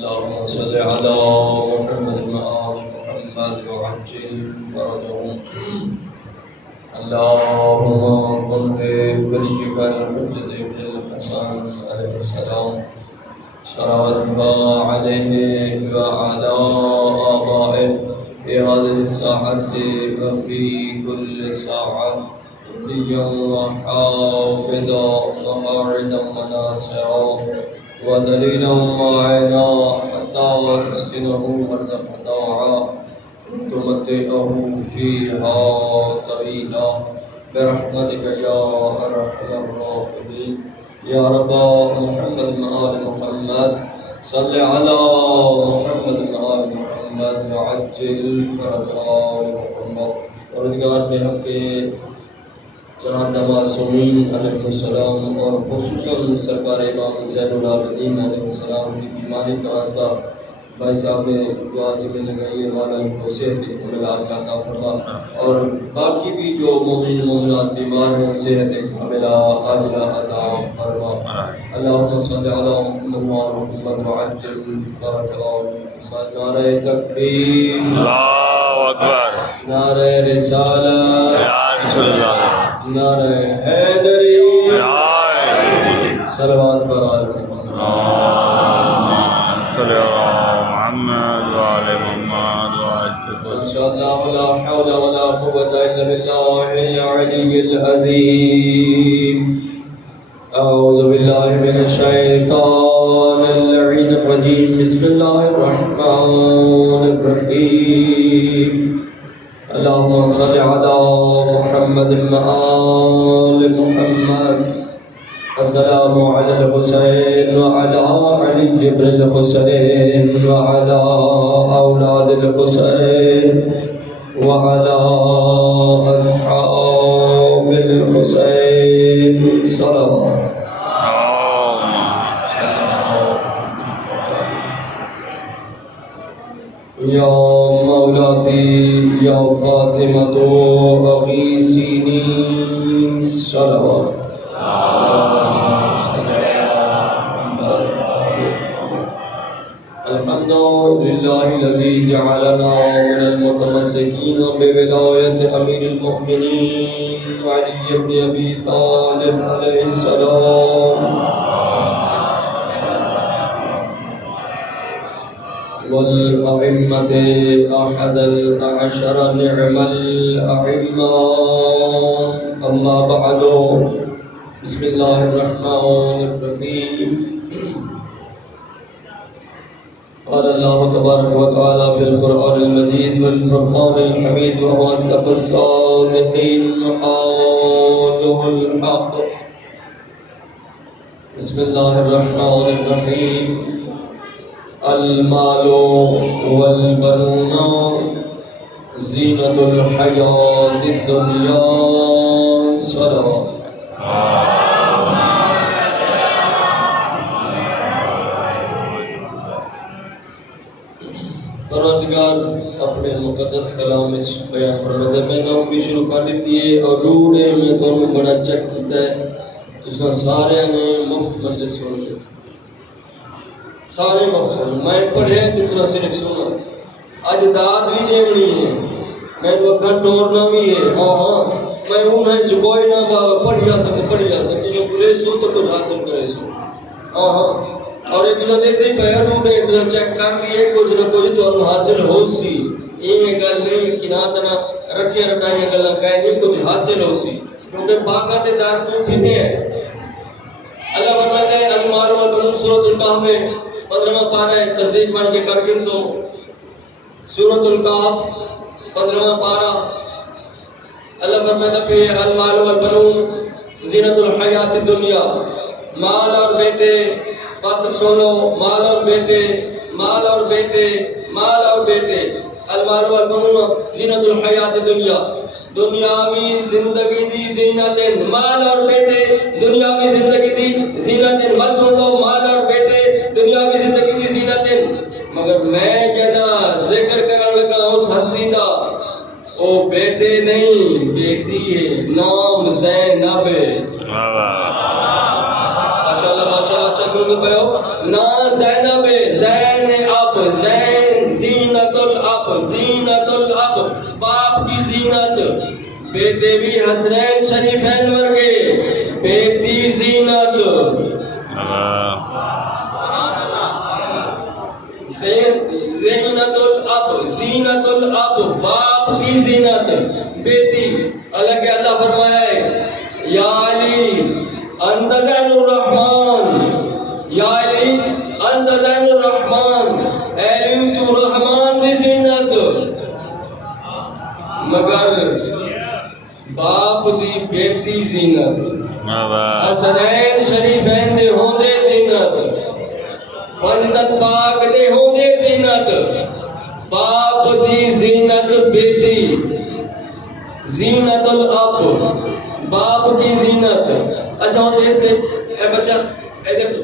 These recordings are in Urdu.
اللهم صل على محمد وآل محمد وعجل فرجهم. اللهم قل بوجهك المعجز ابن الحسن عليه السلام صلواتك عليه وعلى آبائه في هذه الساعة وفي كل ساعة وليا وحافظا وقاعدا وناصرا ودليلا معينا حتى تسكنه أرضك طوعا تمتعه فيها طويلا برحمتك يا أرحم الراحمين. يا رب محمد وآل محمد صل على محمد وآل محمد وعجل فرج آل محمد. روزگار میں حق جناب معصومین علیہ السلام اور خصوصاً سرکار امام زین العابدین علیہ السلام کی بیماری کا واسطہ بھائی صاحب نے دعا سے ملنے گئی ہے، مولا ان کو صحت کاملہ عطا فرما، اور باقی بھی جو مومن مومنات بیمار ہیں صحت کاملہ عاجلہ عطا فرما. اللہم صل علی محمد وعلی محمد وعجل فرجهم. نعرہ تکبیر، اللہ اکبر، نعرہ رسالت، یا رسول اللہ، نعرہ حیدری، صلوات پر آل محمد. صلی اللہ محمد وعلی محمد انشاءاللہ ولا حول ولا قوة الا باللہ العلی العظیم. اعوذ باللہ من الشیطان اللعین الرجیم. بسم اللہ الرحمن الرحیم. اللہم صل علی محمد وآل محمد. السلام علی الحسین وعلی علی بن الحسین وعلی اولاد الحسین وعلی اصحاب الحسین صلوات. یا مولاتی یا فاطمۃ اغیثینی صلوات. الحمد للہ الذی جعلنا من المتمسکین بولایت امیر المؤمنین علی بن ابی طالب علیہ السلام والأئمة أحد العشر نعم الأئمة. أما بعد، بسم الله الرحمن الرحيم. قال الله تبارك وتعالى في القرآن المجيد والفرقان الحميد وهو أصدق الصادقين قوله الحق. بسم الله الرحمن الرحيم. المال والبنون زینۃ الحیاۃ الدنیا. صلوات. پروردگار اپنے مقدس کلام میں بیان فرماتا ہے، میں نوکری شروع کر دیتی ہے اور روڑے میں تو بڑا چیک کیتا ہے. تو سارے نے مفت مجلس سن لیا، سارے مفت سن. میں پڑھے تو صرف سنا. اج داد بھی دیونی ہے، میں وقت ٹورنا بھی ہے. ہاں میں انہیں چکوئی نہ بابا پڑھیا سکے جو پورے سو تو کچھ حاصل کرے سو. ہاں اور ایک دوسرے دیتے ہی پہر روڈے ایک دوسرے چیک کر لیے کچھ نہ کچھ تو حاصل ہو سی. یہ گل نہیں کہ نہ تنا رٹیاں رٹائیاں گلاں کہہ نہیں، کچھ حاصل ہو سی کیونکہ باقا دے دار تو پھنے ہے. اللہ فرماتا ہے المال والبنون سورۃ الکہف میں 15واں پارہ ہے، تصدیق بن کے کر کے سو. سورۃ الکہف 15واں پارہ. اللہ فرماتا ہے المال والبنون زینۃ الحیات الدنیا. مال اور بیٹے، بات سن لو، مال اور بیٹے، مال اور بیٹے، مال اور بیٹے. المال والبنون زینۃ الحیات الدنیا، دنیاوی زندگی دی زینت. مال اور بیٹے دنیاوی زندگی دی زینت. مت سن لو، مال اور بیٹے دنیاوی زندگی دی زینت. مگر میں جدا ذکر کرنے لگا اس ہستی دا، او بیٹے نہیں بیٹی ہے، نام زینب ہے. ماشاءاللہ ماشاءاللہ. اچھا سن پہ ہو نا زینب زین اب زین زینت الاب زینت الاب باپ کی زینت بیٹے بھی حسنین شریفین ورگے بیٹی زینت زینت الاب زینت الاب باپ کی زینت بیٹی الگ اللہ فرمایا ہے یا علی انت زین الرحمن یا علی انت زین الرحمن اے علی تو رحمان دی زینت مگر باپ دی بیٹی زینت حسنین شریفین دے ہوندے زینت پنجتن پاک دے ہوندے زینت باپ دی زینت بیٹی زینت الاب باپ کی زینت اچھا ہوں دیکھ دے اے بچہ ادھر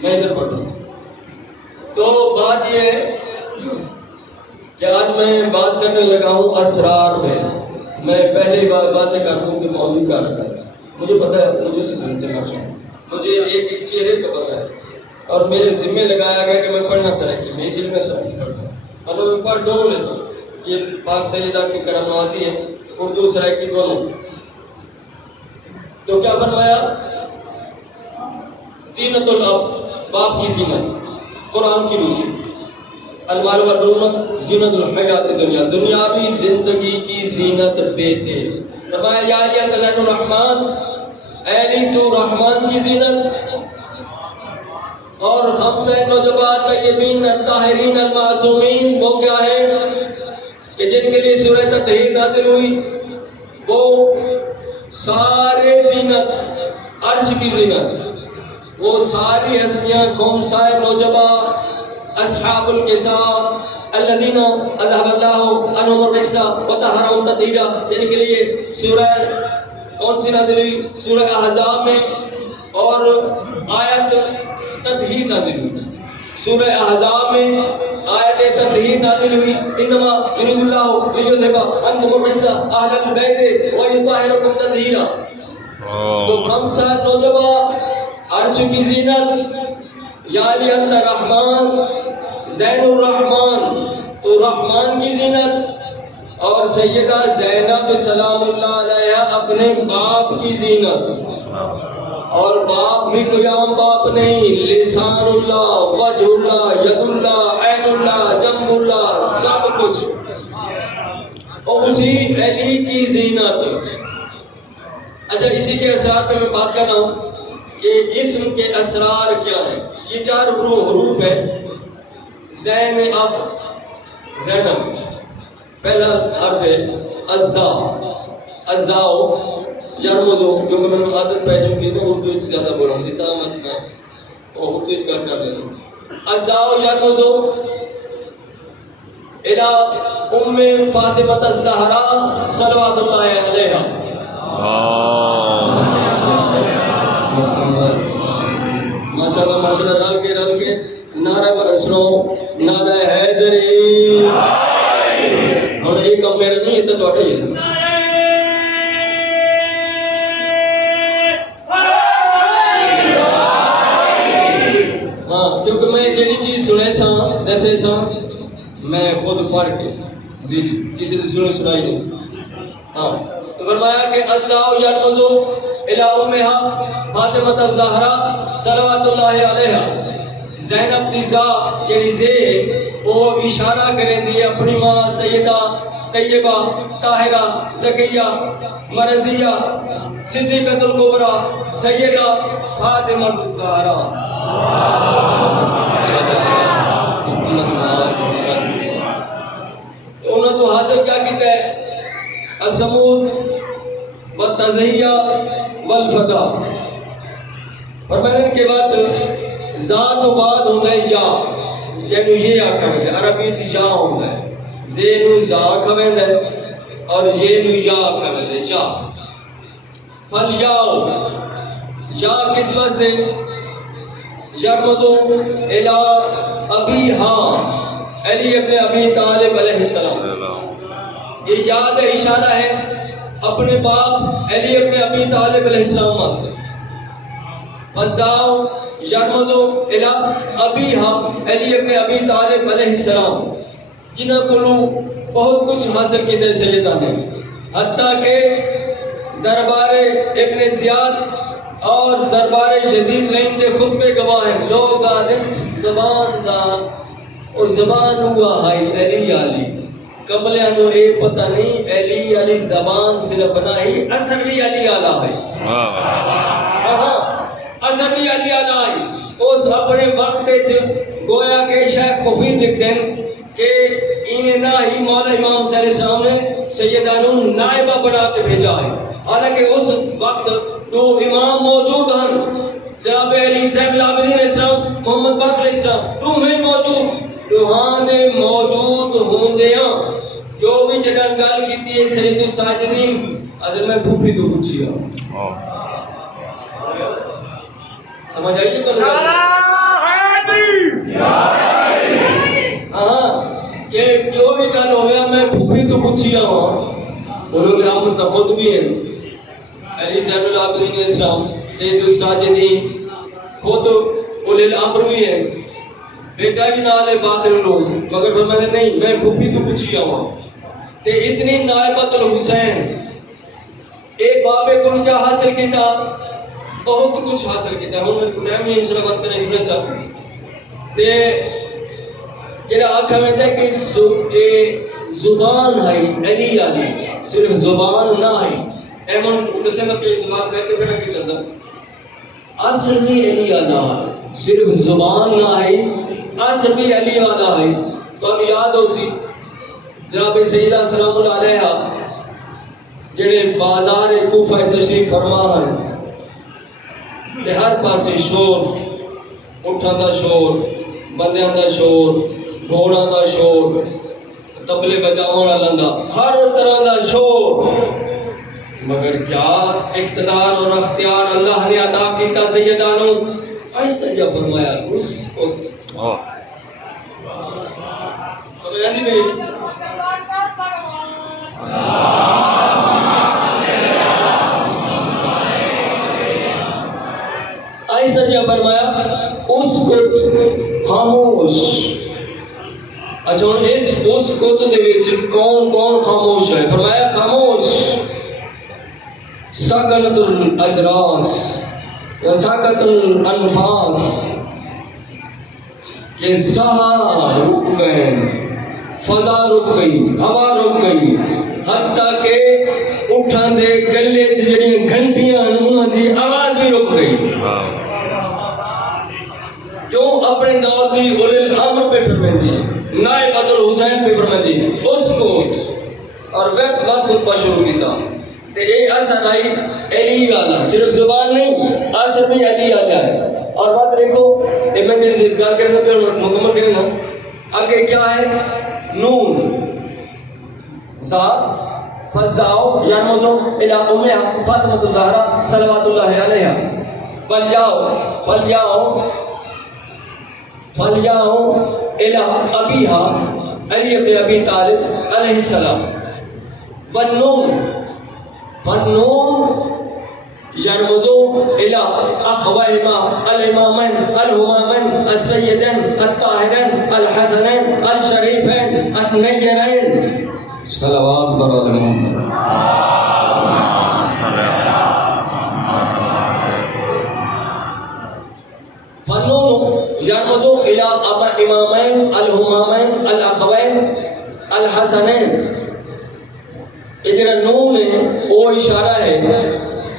میں ادھر پڑھتا ہوں تو بات یہ ہے کہ آج میں بات کرنے لگا ہوں اسرار میں پہلی باتیں کرتا ہوں کہ موضوع کا رکھا ہے مجھے پتا ہے مجھے سے سنتے مجھے ایک چہرے کا پتا ہے اور میرے ذمہ لگایا گیا کہ میں پڑھنا سرائکی میں اسی لیے میں سرائکی پڑھتا ہوں مطلب میں پڑھ ڈھونڈ لیتا ہوں یہ پاک سیدہ کی کرم نوازی ہے اردو سرائکی دونوں تو کیا فرمایا زینت الاب باپ کی زینت قرآن کی دوسری المال والرونق زینت الحیات دنیا دنیاوی زندگی کی زینت بیٹے فرمایا یا علی انت زین الرحمن اے علی تو رحمان کی زینت اور خمسہ نجبات طیبین الطاہرین المعصومین وہ کیا ہے کہ جن کے لیے سورہ تطہیر نازل ہوئی وہ سارے زینت عرش کی زینت وہ ساری ہستیاں خمسہ نجبہ اصحاب الکساء الذین اذهب اللہ عنہم الرجس وطہرہم تطہیرا جن کے لیے سورہ کون سی نازل ہوئی سورہ احزاب میں اور آیت تطہیر نازل ہوئی سورہ احزاب میں آیت تطہیر نازل ہوئی انما یرید اللہ لیذھب عنکم الرجس اہل البیت ویطہرکم تطہیرا تو خمسہ نجبہ عرش کی زینت یا علی انت رحمان زین الرحمن تو رحمان کی زینت اور سیدہ زینب سلام اللہ علیہ اپنے باپ کی زینت اور باپ بھی کوئی عام باپ نہیں لسان اللہ وجہ اللہ ید اللہ عین اللہ جنب اللہ سب کچھ اور اسی علی کی زینت اچھا اسی کے اثرات پہ میں بات کر رہا ہوں کہ اسم کے اسرار کیا ہیں یہ چار حروف ہے زین اب زینب پہلا حرف ہے ازا ازاؤ یرمزو جو کہ میں نے عادت پہ چکی تو اردو ایک زیادہ بول رہا ہوں دیتا ہوں میں اردو ایک کر لینا ازاؤ یرمزو الى ام فاطمہ الزہرا صلوات اللہ علیہا ماشاءاللہ رل کے نعرہ سنو نعرہ حیدری اور یہ کم میرا نہیں ہے تو تھوڑا ہی ہے ہاں کیونکہ میں یہ چیز سنے سا جیسے سا میں خود پڑھ کے جی جی کسی سے سنائی نہیں ہاں تو فرمایا کہ ازاؤ یرمزو الى امہا فاطمہ الزہرا صلوات اللہ علیہا زینب نساء یعنی زے وہ اشارہ کریں دی اپنی ماں سیدہ طیبہ طاہرہ زکیہ مرضیہ صدیقۃ الکبریٰ سیدہ فاطمہ الزہرا تو انہوں نے تو حاصل کیا کیتا ہے الصمود والتزہیہ والفدا فرمائن کے بعد ذات و بعد ہونا ہے یا یعنی یہ آکھا ہے عربی چی یا ہونا ہے زینو زا آکھا ہے اور یینو یا آکھا ہے یا فالیاؤ یا کس وقت سے یرمزو الى ابیہا علی ابن ابی طالب علیہ السلام یہ یاد اشارہ ہے اپنے باپ علی ابن ابی طالب علیہ السلام سے فزاؤ یرمزو الی ابیہا علی ابن ابی طالب علیہ السلام جنہاں کو بہت کچھ حاصل کیتے سیدہ نے، حتیٰ کہ دربار ابن زیاد اور دربار یزید لین دے خطبے گواہ ہیں، لوگ آدھیں زبان دا اور زبان ہوا ہائی علی علی کملیاں نو اے پتہ نہیں علی علی زبان صرف بنائی اثر بھی علی آلہ ہے، اثر بھی علی آلہ ہے۔ اس اپنے وقت گویا کہ شیخ مفید لکھتے ہیں کہ انہیں نہ ہی مولا امام صلی اللہ علیہ وسلم نے سیدانو نائبہ بناتے بھیجا ہے، حالانکہ اس وقت دو امام موجود ہیں، جناب علی صاحب العابدین علیہ السلام، محمد باقر علیہ السلام، دوہیں موجود، دوہانے موجود ہوندیاں جو بھی جگہ گل کیتی ہے سید الساجدین اگر میں پھوپھی تو پوچھیا سمجھ آئیے کہ کہ جو بھی گل ہویا میں پھوپھی تو پوچھیا ہوں، انہوں نے آپ خود بھی ہیں علی صاحب العابدین علیہ السلام سید الساجدین خود اولی الامر بھی ہیں، بیٹا بھی نال ہے باقر لوگ، مگر فرماتے نہیں میں پھوپھی تو پوچھیا ہوں تے اتنی نائبت الحسین ایک بابے کو کیا حاصل کیتا، بہت کچھ حاصل کیتا ہے، ہوں میں بھی انشاءاللہ بات کریں اس میں سب تے جڑا آکھا میں تھا کہ زبان ہے علی علی صرف زبان نہ ہے ایمن کسے نہ پہ زبان کہہ کے پھر کی چلتا اصل بھی علی علی صرف زبان نہ ہے اصل بھی علی علی ہے۔ تو اب یاد ہو سی جناب سیدہ سلام اللہ علیہ جڑے بازار کوفہ تشریف فرما ہیں تے ہر پاسے شور اٹھاں دا شور بندیاں دا شور گھوڑاں دا شور تبلے بجاؤں والا دا ہر طرح دا شور، مگر کیا اقتدار اور اختیار اللہ نے عطا کیتا سیدانو، آہستہ جا فرمایا اس کو سمجھ آنی بھئی آہستہ جا فرمایا اس کو خاموش۔ اچھا اس کو تو دے وچ کون کون خاموش ہے؟ فرمایا خاموش سکلت الاجراس و سکت الانفاس کہ سہا رک گئے، فضا رک گئی، ہوا رک گئی، حتیٰ کہ اٹھان دے گلے جڑی گھنٹیاں انہاں دی آواز بھی رک گئی۔ کیوں؟ اپنے دور دی اولی الامر پہ فرمائندی نائبۃ الحسین پہ فرمائندی اس کو اور وقت مقصود پر شروع کیتا تے اے اثر آئی علی والا، صرف زبان نہیں اثر بھی علی والا ہے۔ اور بات دیکھو میں تیری ذکر کرنا پھر مکمل کرنا آگے کیا ہے، نون زا فزاؤ یرمزو الی امیہ فاطمۃ الزہرا صلوات اللہ علیہا فلیاؤ الی ابیہا علی ابن ابی طالب علیہ السلام والنون یرمزو الی اخویہما الامامین الہمامین السیدین الطاہرین الحسنین الشریفین النیرین صلوات براد محمد۔ فالنون یرمزو الی امامین الہمامین الاخوین الحسنین، ادھر نون ہے وہ اشارہ ہے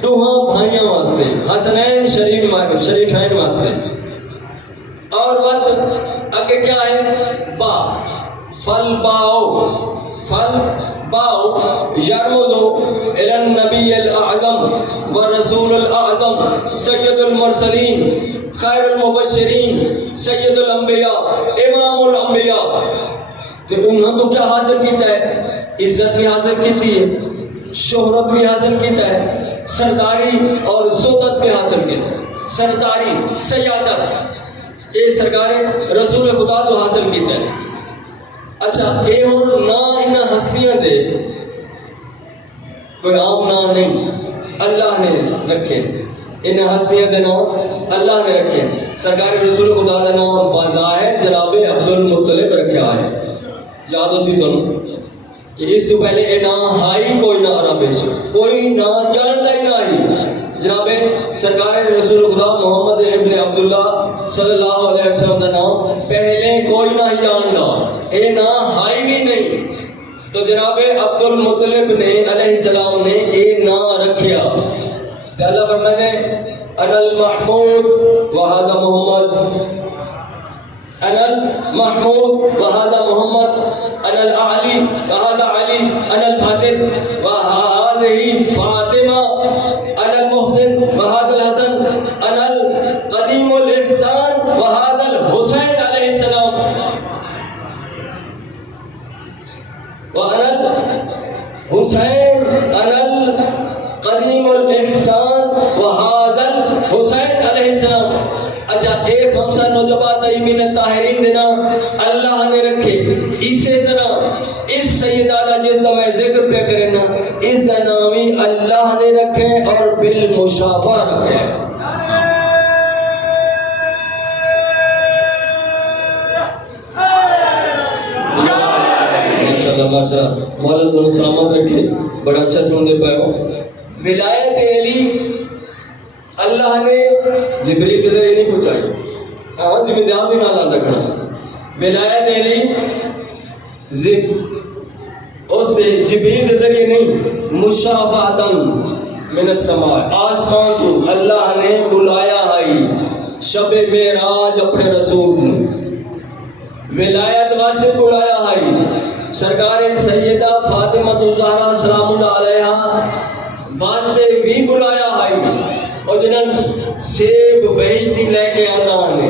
دوہاں بھائیاں واسطے، حسنین شریفین واسطے۔ اور وقت آگے کیا ہے، با فل باؤ یرمزو الی النبی الاعظم والرسول الاعظم سید المرسلین خیر المبشرین سید الانبیاء امام الانبیاء۔ تو انہوں تو کیا حاصل کیتا ہے، عزت بھی حاصل کیتی ہے، شہرت بھی حاصل کیتا ہے، سرداری اور سودت بھی حاصل کیتا ہے، سرداری سیادت یہ سرکار رسول خدا تو حاصل کیتا ہے۔ اچھا اے ہوں نہ انہاں ہستیاں دے کوئی عام نہ نہیں، اللہ نے رکھے ان ہستیاں دے نام اللہ نے رکھے. سرکار رسول خدا دا نام بظاہر جناب عبد المطلب رکھا ہے. یاد ہو سی تمہیں کہ اس تو پہلے یہ نام ہائی کوئی نہ عرب کوئی نہ جانتا ہی نہ. جناب سرکار رسول خدا محمد ابن عبداللہ صلی اللہ علیہ وسلم کا نام پہلے کوئی نہ جانتا، یہ نام ہائی بھی نہیں. تو جناب عبد المطلب نے علیہ السلام نے یہ نام رکھیا. تو اللہ فرماتے ہیں انا المحمود وہذا محمد، انا المحمود وہذا محمد، انا العلی وہذا علی، انا الفاتح وہذہ فاطمہ، انا المحسن وہذا الحسن، انا القدیم الاحسان وہذا الحسین علیہ السلام، وانا الحسین، انا القدیم الاحسان وہذا الحسین علیہ السلام. اچھا ایک خمسہ نجبات ایمین طاہرین دینا اللہ نے رکھے. اسی طرح اس سیدہ دا جس کا میں ذکر پہ کرنا اس کا نامی اللہ نے رکھے اور بالمشافہ رکھے. مولا دونوں سلامت رکھے. بڑا اچھا سن دے پائے ہو. ولایت علی اللہ نے جبریل کے ذریعے نہیں پہنچائی. ہاں ذمہ دار بھی نہ لا رکھنا. ولایت علی اس جبریل کے ذریعے نہیں، مشافعتاً من السماء، آسمان کو اللہ نے بلایا ہے شب معراج اپنے رسول نے ولایت واسطے بلایا ہے. سرکار سیدہ فاطمہ الزہرا سلام اللہ علیہا واسطے بھی بلایا ہے. اور جنہاں سیب بہشتی لے کے آنا نے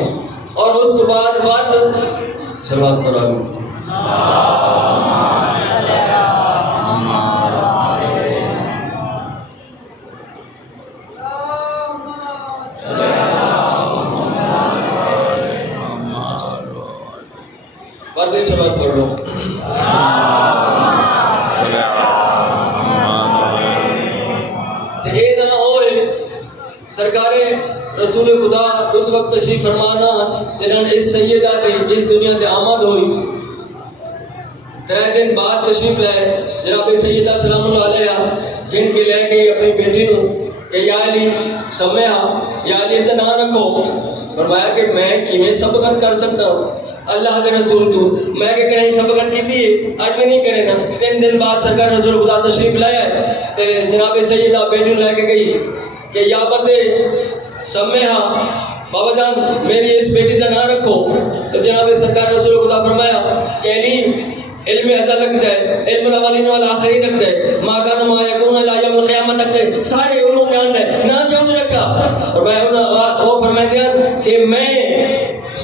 اور اس بعد صلوات پر آلو پر بھی صلوات پڑھ لو. سرکار رسول خدا اس وقت تشریف فرمانا جنہوں نے اس سیدہ نے اس دنیا تے آمد ہوئی. 3 دن بعد تشریف لائے. جناب سیدہ سلام اللہ علیہ گن کے لے گئی اپنی بیٹی نو کہ یا علی سمیا یا علی سے نہ رکھو. فرمایا کہ میں کیویں سبقت کر سکتا ہوں اللہ کے رسول تو میں کہ نہیں سبقت کی تھی آج میں نہیں کرے نا. 3 دن بعد سرکار رسول خدا تشریف لائے تے جناب سیدہ بیٹی لے کے گئی کہ یا بتے سمیہا بابا جان میری اس بیٹی کا نام رکھو. تو جناب سرکار رسول خدا فرمایا کہ علی علم ازل رکھتا ہے، علم الاولین والآخرین رکھتا ہے، ما کان ما یکون الی یوم القیامت رکھتا ہے، سارے علوم جانتا ہے. نام کیوں نہیں رکھا؟ فرمایا وہ فرمایا دیا کہ میں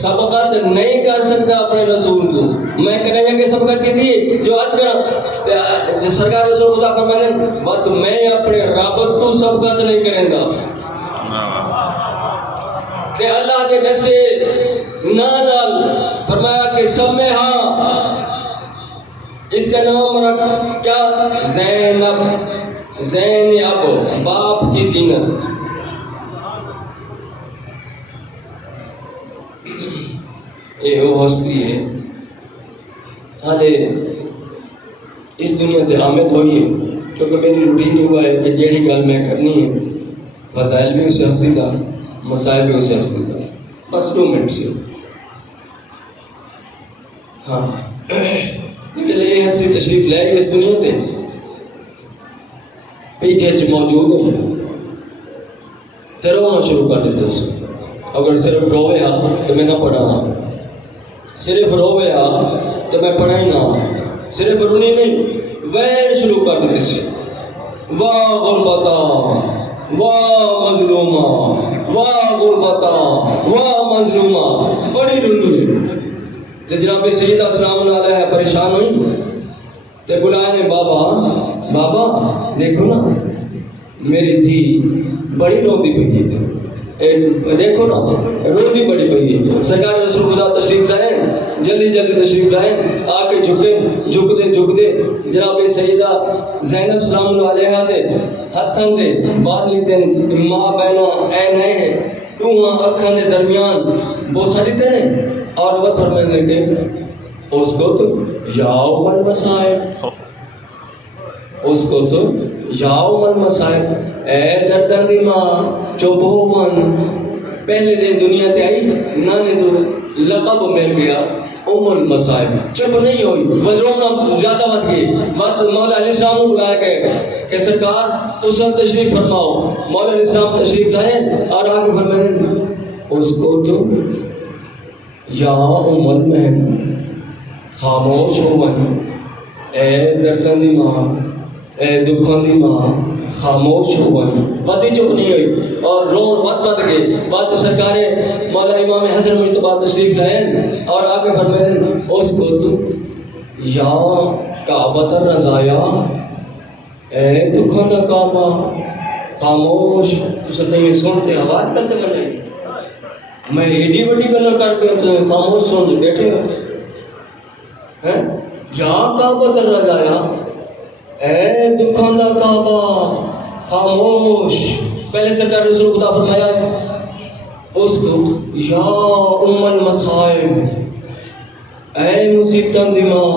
سبقت نہیں کر سکتا اپنے رسول کو. میں کریں گا کہ سبقت کی تھی جو آج کرا سرکار رسول خدا فرمایا بات میں اپنے رابط تو سبقت نہیں کریں گا کہ اللہ کے نسے نال فرمایا کہ سب میں ہاں اس کا نام رکھ کیا زینب. زینب باپ کی زینت. یہ وہ ہستی ہے حالے اس دنیا تے آمد ہوئی ہے کیونکہ میری روٹین ہوا ہے کہ جیڑی گل میں کرنی ہے فضائل بھی اسے ہستی کا مسائل بھی اسے ہستی کا بس 2 منٹ سے. ہاں یہ ہستی تشریف لے گی اس دنیا تے پیٹے چ موجود ہیں تے رونا شروع کر دیتے. اگر صرف روے ہاں تو میں نہ پڑھا ہاں، صرف روے ہاں تو میں پڑھا ہی نہ. صرف رونی نہیں وین شروع کر دیتے سے واہ غربتا واہ مظلومہ واہ غربتا واہ مظلومہ بڑی رونی ہے. تو جناب سیدہ سلام اللہ علیہ پریشان ہوئی تو بلائے بابا بابا دیکھو نا میری دھی بڑی روتی پئی ہے، دیکھو نا روتی بڑی پئی ہے. سرکار رسول خدا تشریف لائے جلدی جلدی تشریف لائے آ کے جھکتے جھکتے جھکتے جناب سیدہ زینب سلام اللہ علیہ ہتھاں دے بادلی دن ماں بہنا اے نئے ہیں دوہاں اکھاں دے درمیان بوسہ دیتے ہیں اور وہ فرمائیں کہ اس کو تو یاؤ مل مسائب اس کو تو یاؤ مل مسائب اے دردن دی ماں چوپ ہو من پہلے دن دنیا تے آئی نانے تو لقب مل گیا ام المصائب چپ نہیں ہوئی وہ رونا زیادہ بات گئی بات مولا علیہ السلام کو بلایا گیا کہ سرکار تو سب تشریف فرماؤ مولا علیہ السلام تشریف لائے اور آگے فرمائیں اس کو تو یا ام المہن خاموش ہو گئی اے دردن دی ماں اے دکھان دی ماں خاموش ہو گئی باتیں چپ نہیں ہوئی اور رون بات گئی بات سرکار مولا امام حسن مجتبی تشریف لائے اور آگے فرمائیں اس کو تو یا کعبۃ الرضایا اے دکھان دا کعبہ خاموش تو ستیں سنتے آواز کرتے کر رہے میں ایڈی بڑی گلہ کر کے تو خاموش سن بیٹھے ہیں یا کعبۃ الرضایا اے دکھان دا کعبہ خاموش پہلے سرکار رسول خدا فرمایا اس کو یا ام المصائب اے مصیبتاں دی ماں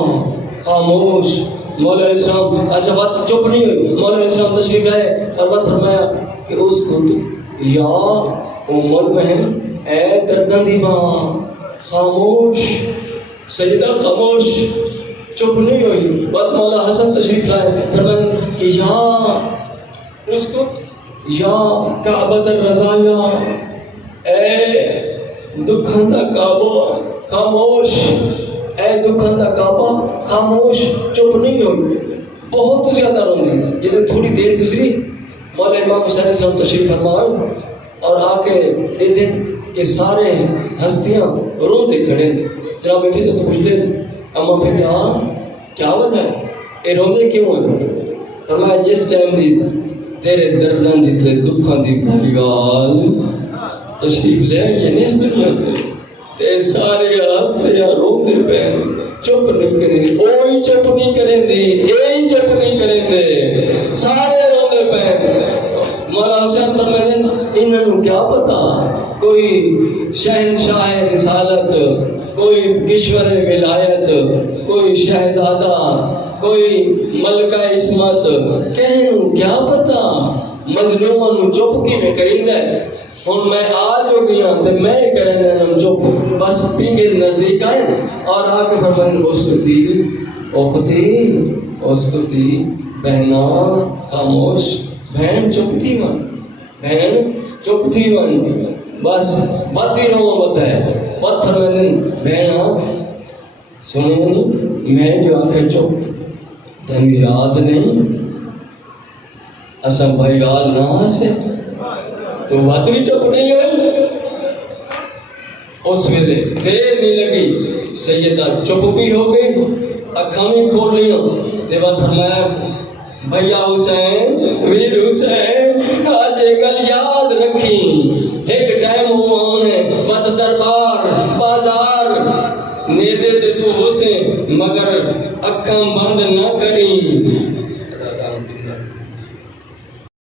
خاموش مولا علیہ السلام اچھا بات چپ نہیں ہوئی مولا علیہ السلام تشریف لائے اور بات فرمایا کہ اس کو یا ام المہن اے دردن دی ماں خاموش سیدہ خاموش چپ نہیں ہوئی بات مولا حسن تشریف لائے فرمایا کہ یا اس کو یا کعبۃ الرضایا اے دکھان دا کعبہ خاموش اے دکھان دا کعبہ خاموش چپ نہیں ہوئی بہت زیادہ روندی یہ تھوڑی دیر گزری مولا امام حسین علیہ السلام تشریف فرمائے اور آ کے یہ دن کہ سارے ہستیاں روندے کھڑے جناب فضا تو پوچھتے اما فضا کیا وجہ ہے یہ روندے کیوں ہیں فرمایا جس ٹائم دی تیرے دردان دی تے دکھان دی بھالیوال تشریف لے یہ نہیں اس دنیا تے سارے ہستے یا روندے پہن چپ نہیں کریں دی اوہی چپ نہیں کریں دی ایہی چپ نہیں کریں دے سارے روندے پہن مولا حسین فرمائے انہوں کیا پتا کوئی شہنشاہ رسالت کوئی کشور ولایت کوئی شہزادہ کوئی ملکہ عصمت کہنوں کیا پتا مظلوموں چپ کی میں کریں گے ہن میں آج ہو گیا تو میں کرنے ہم چپ بس پیگے نزدیک آئے اور آ کے فرمائیں اس کو تھی اختی اس کو تھی بہنا خاموش بہن چپ تھی من بہن چپ تھی من بس بات ہی رہو بات ہے بات فرمائیں بہنا سنیں نہیں میں جو آخر چپ تم یاد نہیں اسم بھائی یاد نہ سے تو بات بھی چپ نہیں ہوئی اس ویلے دیر نہیں لگی سیدہ چپ بھی ہو گئی اکھاں بھی کھول رہی ہوں دے بعد فرمایا بھیا حسین ویر حسین آج گل یاد رکھی ایک ٹائم ہوا ہم نے بد دربار بازار نیدے تے تو حسین مگر اکھاں بند نہ کریں